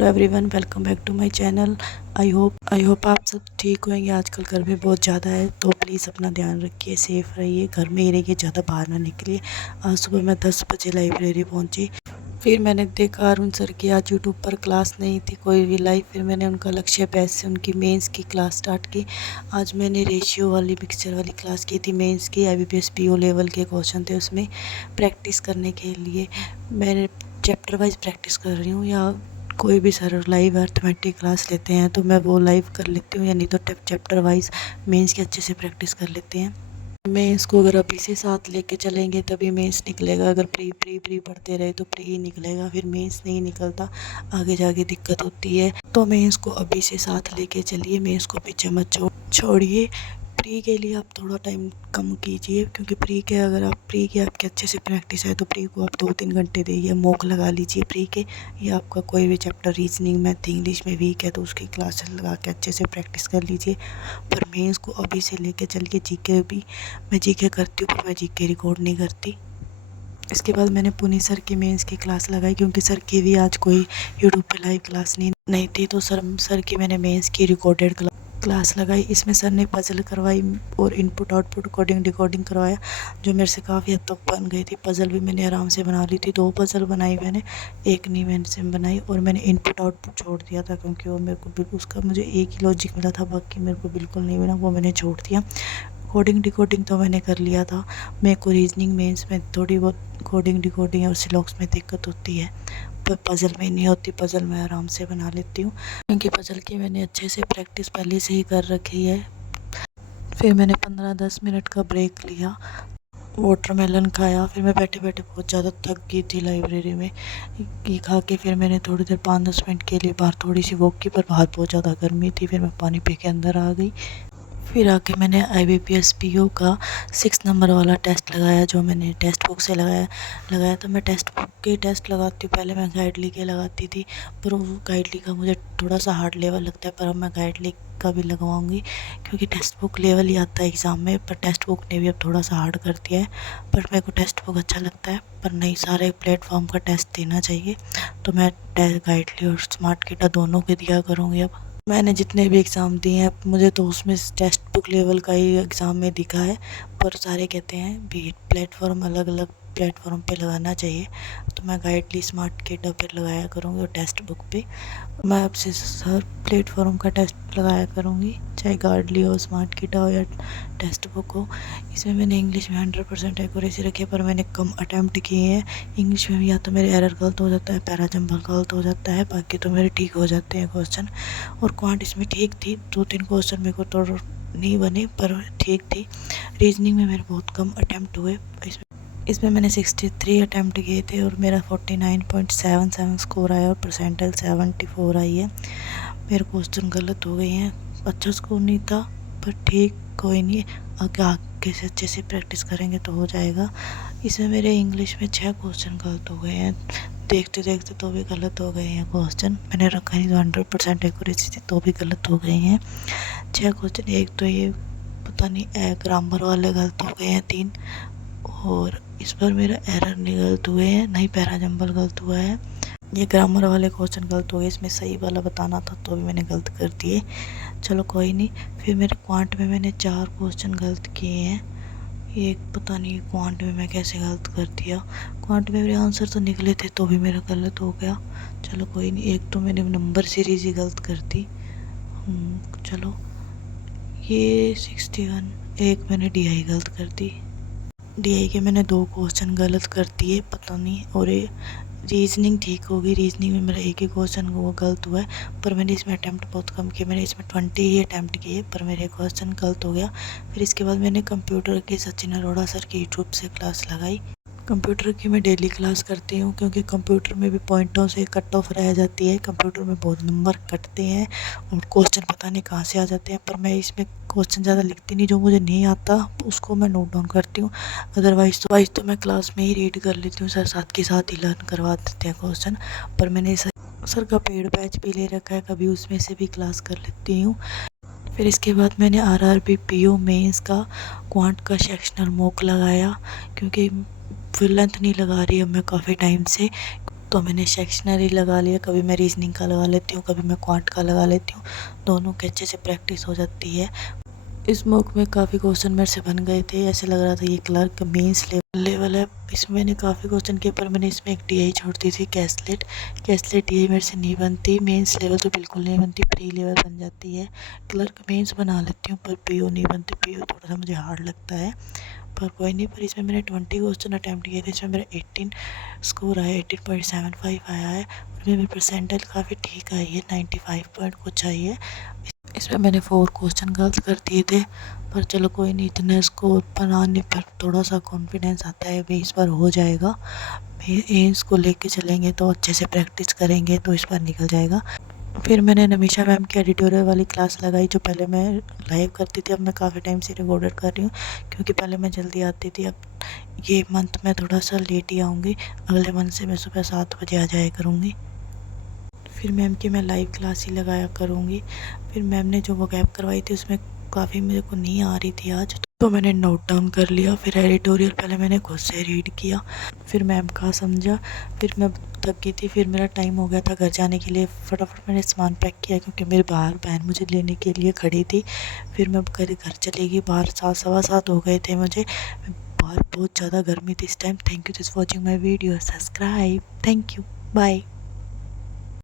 Hello everyone, welcome back to my channel. I hope आप सब ठीक होंगे। आजकल गर्मी बहुत ज़्यादा है, तो प्लीज़ अपना ध्यान रखिए, सेफ़ रहिए, घर में ही रहिए, ज़्यादा बाहर ना निकलिए। आज सुबह मैं 10 बजे लाइब्रेरी पहुंची। फिर मैंने देखा अरुण सर की आज यूट्यूब पर क्लास नहीं थी कोई भी लाइव। फिर मैंने उनका लक्ष्य बैच से उनकी मेंस की क्लास स्टार्ट की। आज मैंने रेशियो वाली मिक्सचर वाली क्लास की थी। मेंस की IBPS PO लेवल के क्वेश्चन थे, उसमें प्रैक्टिस करने के लिए मैंने चैप्टर वाइज प्रैक्टिस कर रही हूँ, या कोई भी सर लाइव अर्थमेटिक क्लास लेते हैं तो मैं वो लाइव कर लेती हूँ, या नहीं तो चैप्टर वाइज मेंस की अच्छे से प्रैक्टिस कर लेते हैं। मेंस को अगर अभी से साथ लेके चलेंगे तभी मेंस निकलेगा। अगर प्री पढ़ते रहे तो प्री ही निकलेगा, फिर मेंस नहीं निकलता, आगे जाके दिक्कत होती है। तो मेंस को अभी से साथ लेके चलिए, मेंस को पीछे मत छोड़िए। प्री के लिए आप थोड़ा टाइम कम कीजिए, क्योंकि अगर आप प्री की आपकी अच्छे से प्रैक्टिस है तो प्री को आप 2-3 घंटे देइए, मॉक लगा लीजिए प्री के। या आपका कोई भी चैप्टर रीजनिंग, मैथ, इंग्लिश में वीक है तो उसकी क्लासेस लगा के अच्छे से प्रैक्टिस कर लीजिए। पर मेंस को अभी से लेके चलिए। जीके भी मैं जीके करती हूँ, पर मैं जीके रिकॉर्ड नहीं करती। इसके बाद मैंने पुनी सर की मेंस की क्लास लगाई, क्योंकि सर की भी आज कोई यूट्यूब पे लाइव क्लास नहीं थी, तो सर की मैंने मेंस की रिकॉर्डेड क्लास लगाई। इसमें सर ने पजल करवाई और इनपुट आउटपुट कोडिंग डिकोडिंग करवाया, जो मेरे से काफ़ी हद तक बन गई थी। पजल भी मैंने आराम से बना ली थी। 2 पजल बनाई मैंने, एक नहीं मैंने से बनाई। और मैंने इनपुट आउटपुट छोड़ दिया था, क्योंकि वो मेरे को बिल्कुल उसका मुझे एक ही लॉजिक मिला था, बाकी मेरे को बिल्कुल नहीं मिला, वो मैंने छोड़ दिया। कोडिंग डिकोडिंग तो मैंने कर लिया था। मेरे को रीजनिंग मेंस में थोड़ी बहुत कोडिंग डिकोडिंग और सिलॉक्स में दिक्कत होती है, पर पज़ल में नहीं होती। पज़ल मैं आराम से बना लेती हूँ, क्योंकि पज़ल की मैंने अच्छे से प्रैक्टिस पहले से ही कर रखी है। फिर मैंने 15-10 मिनट का ब्रेक लिया, वाटरमेलन खाया। फिर मैं बैठे बैठे बहुत ज़्यादा थक गई थी लाइब्रेरी में। ये खा के फिर मैंने थोड़ी देर 5-10 मिनट के लिए बाहर थोड़ी सी वॉक की, पर बाहर बहुत ज़्यादा गर्मी थी। फिर मैं पानी पी के अंदर आ गई। फिर आके मैंने IBPS PO का 6 नंबर वाला टेस्ट लगाया, जो मैंने टेस्ट बुक से लगाया था। मैं टेस्ट बुक के टेस्ट लगाती हूँ, पहले मैं गाइडली के लगाती थी, पर वो गाइडली का मुझे थोड़ा सा हार्ड लेवल लगता है। पर अब मैं गाइडली का भी लगवाऊंगी, क्योंकि टेक्स्ट बुक लेवल ही आता है एग्ज़ाम में। पर टेक्स्ट बुक ने भी अब थोड़ा सा हार्ड कर दिया है, पर मेरे को टेक्स्ट बुक अच्छा लगता है। पर नहीं, सारे प्लेटफॉर्म का टेस्ट देना चाहिए, तो मैं गाइडली और स्मार्ट किटा दोनों के दिया करूँगी। अब मैंने जितने भी एग्ज़ाम दिए हैं, मुझे तो उसमें टेक्स्ट बुक लेवल का ही एग्ज़ाम में दिखा है। पर सारे कहते हैं भी प्लेटफॉर्म अलग अलग प्लेटफॉर्म पे लगाना चाहिए, तो मैं गाइडली स्मार्ट किटा पे लगाया करूँगी और टेक्स्ट बुक पे। मैं आपसे हर प्लेटफॉर्म का टेस्ट लगाया करूँगी, चाहे गाइडली हो, स्मार्ट किटा हो या टेक्स्ट बुक हो। इसमें मैंने इंग्लिश में 100% एक्यूरेसी रखी है, पर मैंने कम अटैम्प्ट किए हैं। इंग्लिश में या तो मेरे एरर गलत हो जाता है, पैरा जंबल गलत हो जाता है, बाकी तो मेरे ठीक हो जाते हैं क्वेश्चन। और क्वांट इसमें ठीक थी, 2-3 क्वेश्चन मेरे को तो नहीं बने, पर ठीक थी। रीजनिंग में मेरे बहुत कम अटैम्प्ट हुए। इसमें मैंने 63 अटैम्प्ट किए थे और मेरा 49.77 स्कोर आया और परसेंटाइल 74 आई है। मेरे क्वेश्चन गलत हो गए हैं, अच्छा स्कोर नहीं था, पर ठीक, कोई नहीं, आगे से अच्छे से प्रैक्टिस करेंगे तो हो जाएगा। इसमें मेरे इंग्लिश में 6 क्वेश्चन गलत हो गए हैं, देखते देखते तो भी गलत हो गए हैं क्वेश्चन। मैंने रखा नहीं तो 100% एक्यूरेसी थी, तो भी गलत हो गए हैं 6 क्वेश्चन। एक तो ये पता नहीं ग्रामर वाले गलत हो गए हैं 3, और इस पर मेरा एरर नहीं गलत हुए हैं, नहीं पैरा जंबल गलत हुआ है। ये ग्रामर वाले क्वेश्चन गलत हो गए, इसमें सही वाला बताना था तो भी मैंने गलत कर दिए, चलो कोई नहीं। फिर मेरे क्वांट में मैंने 4 क्वेश्चन गलत किए हैं। ये पता नहीं क्वांट में मैं कैसे गलत कर दिया। क्वांट में मेरे आंसर तो निकले थे तो भी मेरा गलत हो गया, चलो कोई नहीं। एक तो मैंने नंबर सीरीज ही गलत कर दी। चलो, ये 61। एक मैंने DI गलत कर दी। DI के मैंने 2 क्वेश्चन गलत कर दिए, पता नहीं। और ये रीजनिंग ठीक होगी, रीजनिंग में मेरा एक ही क्वेश्चन वो गलत हुआ है, पर मैंने इसमें अटैम्प्ट बहुत कम किए। मैंने इसमें 20 ही अटैम्प्ट किए, पर मेरे क्वेश्चन गलत हो गया। फिर इसके बाद मैंने कंप्यूटर के सचिन अरोड़ा सर की यूट्यूब से क्लास लगाई। कंप्यूटर की मैं डेली क्लास करती हूँ, क्योंकि कंप्यूटर में भी पॉइंटों से कट ऑफ रह जाती है। कंप्यूटर में बहुत नंबर कटते हैं और क्वेश्चन पता नहीं कहाँ से आ जाते हैं, पर मैं इसमें क्वेश्चन ज़्यादा लिखती नहीं, जो मुझे नहीं आता उसको मैं नोट डाउन करती हूँ। अदरवाइज़ तो मैं क्लास में ही रीड कर लेती हूँ, सर साथ के साथ ही लर्न करवा देते हैं क्वेश्चन। पर मैंने सर का पेड बैच भी ले रखा है, कभी उसमें से भी क्लास कर लेती हूँ। फिर इसके बाद मैंने RRB PO मेंस का क्वांट का सेक्शनल मॉक लगाया, क्योंकि फिर लेंथ नहीं लगा रही अब मैं काफ़ी टाइम से। तो मैंने सेक्शनरी लगा लिया, कभी मैं रीजनिंग का लगा लेती हूँ, कभी मैं क्वांट का लगा लेती हूँ, दोनों के अच्छे से प्रैक्टिस हो जाती है। इस मॉक में काफ़ी क्वेश्चन मेरे से बन गए थे, ऐसे लग रहा था ये क्लर्क मेंस लेवल है। इसमें मैंने काफ़ी क्वेश्चन किए पर मैंने इसमें एक टीआई छोड़ दी थी, कैसलेट टीआई मेरे से नहीं बनती, मेंस लेवल तो बिल्कुल नहीं बनती, प्री लेवल बन जाती है। क्लर्क मेंस बना लेती हूँ पर पीओ नहीं बनती, पीओ थोड़ा सा मुझे हार्ड लगता है, पर कोई नहीं। पर इसमें मैंने 20 क्वेश्चन अटैम्प्ट किए थे, इसमें मेरा 18 स्कोर आया, 18.75 आया है और मेरी परसेंटाइल काफ़ी ठीक आई है, 95 पॉइंट कुछ आई है। इसमें मैंने 4 क्वेश्चन गलत कर दिए थे, पर चलो कोई नहीं, इतना स्कोर बनाने पर थोड़ा सा कॉन्फिडेंस आता है, भी इस बार हो जाएगा। एम्स को लेके चलेंगे तो अच्छे से प्रैक्टिस करेंगे तो इस बार निकल जाएगा। फिर मैंने नमीशा मैम की एडिटोरियल वाली क्लास लगाई, जो पहले मैं लाइव करती थी, अब मैं काफ़ी टाइम से रिकॉर्डेड कर रही हूँ, क्योंकि पहले मैं जल्दी आती थी, अब ये मंथ मैं थोड़ा सा लेट ही आऊँगी, अगले मंथ से मैं सुबह 7 बजे आ जाया करूँगी। फिर मैम की मैं लाइव क्लास ही लगाया करूँगी। फिर मैम ने जो वोकैब करवाई थी उसमें काफ़ी मेरे को नहीं आ रही थी आज, तो मैंने नोट डाउन कर लिया। फिर एडिटोरियल पहले मैंने खुद से रीड किया, फिर मैम का समझा, फिर मैं थक गई थी, फिर मेरा टाइम हो गया था घर जाने के लिए। फटाफट मैंने सामान पैक किया, क्योंकि मेरे बाहर बहन मुझे लेने के लिए खड़ी थी। फिर मैं घर चली गई, बाहर 7 सवा 7 हो गए थे मुझे, बाहर बहुत ज़्यादा गर्मी थी इस time. Thank you this watching my video, subscribe, thank you, bye.